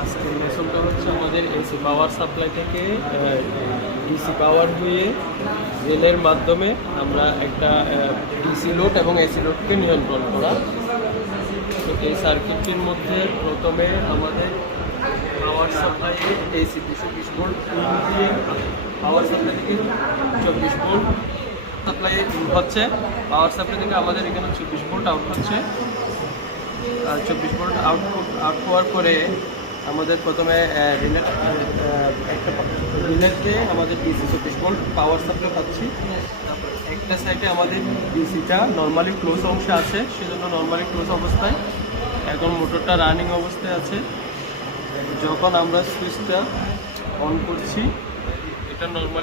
আজকের মেশিনটা হচ্ছে আমাদের এসি পাওয়ার সাপ্লাই থেকে ডিসি পাওয়ার হয়ে রেলের মাধ্যমে আমরা একটা ডিসি লোড এবং এসি লোডকে নিয়ন্ত্রণ করা। তো এই সার্কিটটির মধ্যে প্রথমে আমাদের পাওয়ার সাপ্লাই এসি 220 ভোল্ট দিয়ে পাওয়ার সাপ্লাই থেকে 24 ভোল্ট সাপ্লাই হচ্ছে। পাওয়ার সাপ্লাই থেকে আমাদের এখানে 24 ভোল্ট আউট হচ্ছে। 24 ভোল্ট আউট হওয়ার পরে আমাদের প্রথমে রিলেটকে আমাদের ডিসি 24 ভোল্ট পাওয়ার সাপ্লাই পাচ্ছি। তারপর একটা সাইডে আমাদের ডিসিটা নর্মালি ক্লোজ অংশে আছে, সেজন্য নর্মালি ক্লোজ অবস্থায় এখন মোটরটা রানিং অবস্থায় আছে। যখন আমরা সুইচটা অন করছি, এটা নর্মালি